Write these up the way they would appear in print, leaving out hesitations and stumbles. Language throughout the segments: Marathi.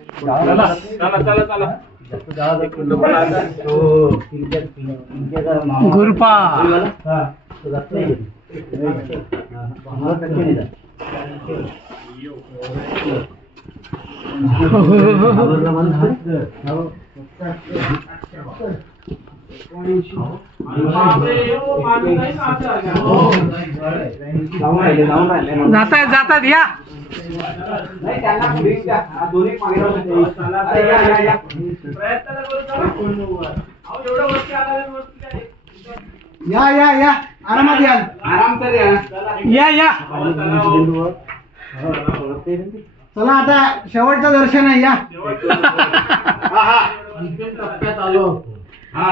चला चला चला चला गुरपा जातायत जातात या या या या आरामात या आराम कर या या चला आता शेवटचं दर्शन आहे या अंतिम टप्प्यात आलो. हा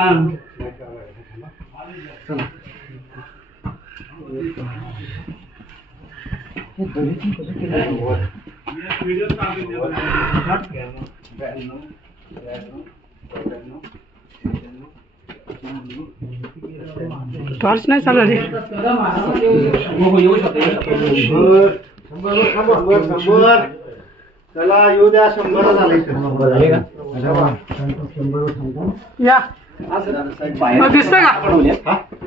टॉर्च नाही चालू रे. चला येऊ द्या 100 झाले या दिसतंय का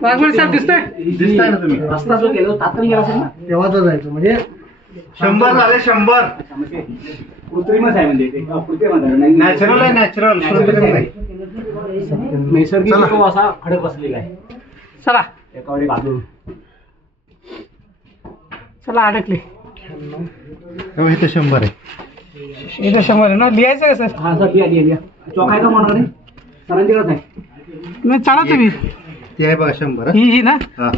वाघमोडे साहेब दिसतंय दिसताय ना तुम्ही रस्ता जो गेलो तातडी गेला असेल ना तेव्हाच जायचं म्हणजे 100 झाले 100 कृत्रिमच आहे म्हणजे ते कृत्रिम नाही नॅचरल आहे नॅचरल नैसर्गिक तो असा खडक बसलेला आहे. चला एकावर बाजू चला अडकले इथे 100 आहे इथं 100 आहे ना लिहायचं का सर हा सर लिया लिया लिया चौक आहे का म्हणणार सरांचीकडे आहे नाही चला तुम्ही ते आहे बघा 100 ही ना हा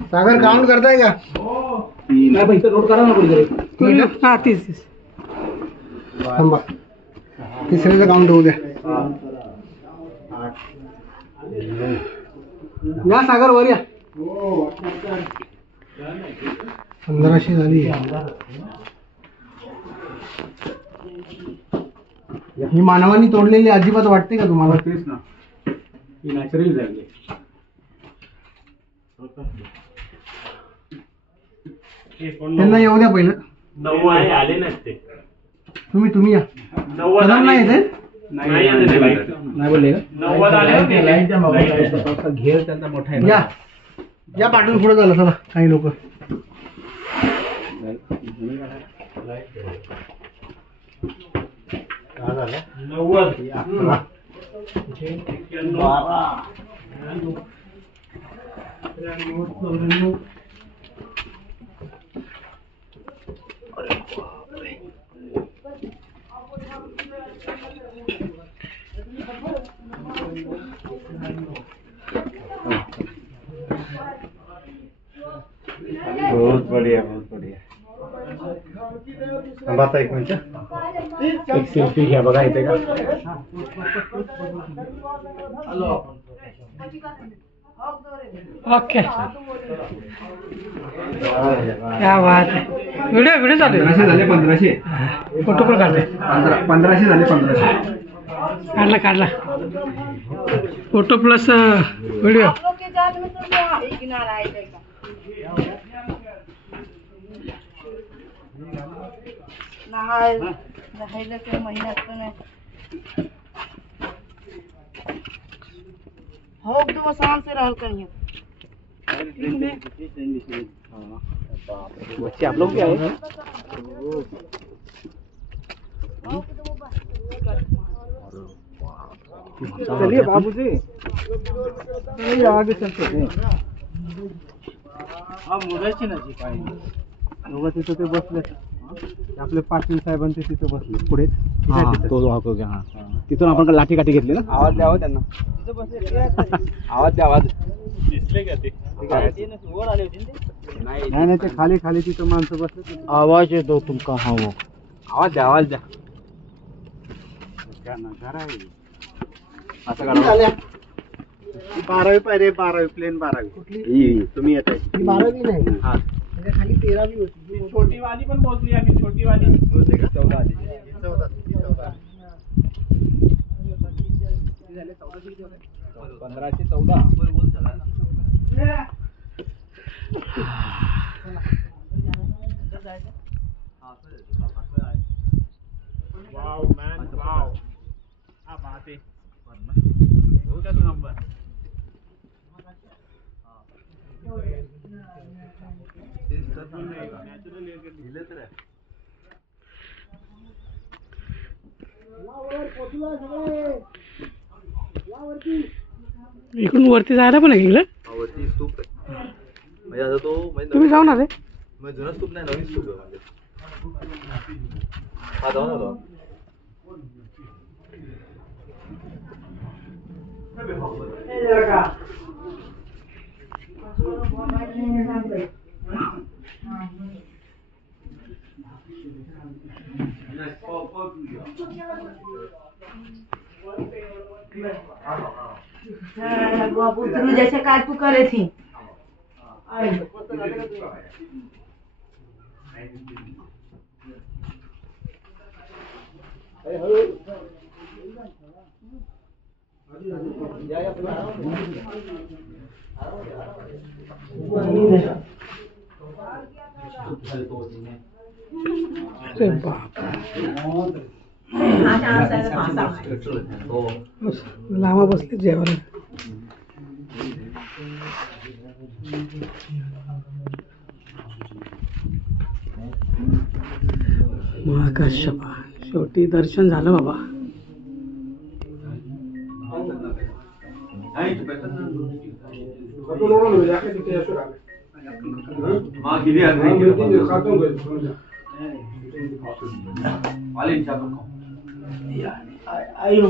सागर काउंट करताय का नाही पण इथं नोट करा ना कोणीतरी. हा तीच थांबा तिसऱ्याचं काउंट होऊ द्या या सागर वर या 1500 झाली ही मानवाने तोडलेली अजिबात वाटते का तुम्हाला तेच ना ही नॅचरल झाली. त्यांना येऊ द्या पहिलं 9 आहे आले नसते. तुम्ही या 90 कदम नाही येते नाही येते लाईट. नाही बोलले का 90 आले होते. घेर त्यांचा मोठा आहे या या पाठून पुढे झालं चला काही लोक बहुत बढ़िया बहुत बढ़िया बात एक मिनिट एक सेल्फी घ्या बघा येते का. ओके क्या बात आहे. व्हिडिओ चालू 1500 झाले 1500 फोटो पण काढते 1500 झाले 1500 काढला फोटो प्लस व्हिडिओ. आप लोग के जात में तो वहाँ एक किनारा है इधर का नहाइले के महीना तो नहीं हो तो शाम से रहल कहीं बच्चे आप लोग क्या है चलिए बाबू जी चलिए आगे चलते हैं. मुलाची नजी काय तिथं ते बसले आपले पाटील साहेबांचे तिथं बसले पुढे तो वाहतो हा तिथून आपण लाठी काठी घेतली ना. आवाज द्यावा त्यांना आवाज द्या आवाज दिसले का ते नाही नाही ते खाली खाली तिथं माणसं बसले आवाज येतो तुमका हा आवाज द्या आवाज द्या. असं काढा 12वी पाहिजे 12वी प्लेन 12वी कुठली तुम्ही येत आहे 12वी नाही हा त्याच्या खाली 13वी होती छोटी वाली पण मोजली आम्ही. छोटी वाली होते का 14 आली 14 15चे 14 वाव मॅन ते एकच नंबर. इकडून वरती जायला पण आहे इकडे. वरती स्तूप आहे म्हणजे आता तो म्हणजे तुम्ही जाऊन आले. म्हणजे जुना स्तूप नाही नवीन स्तूप आहे म्हणजे हा जाऊन आलो बाबू तू जैसे काज तू करे थी अरे बाप, लांब बसले जेवायला. महाकाश्यपा शेवटी दर्शन झालं बाबा. आई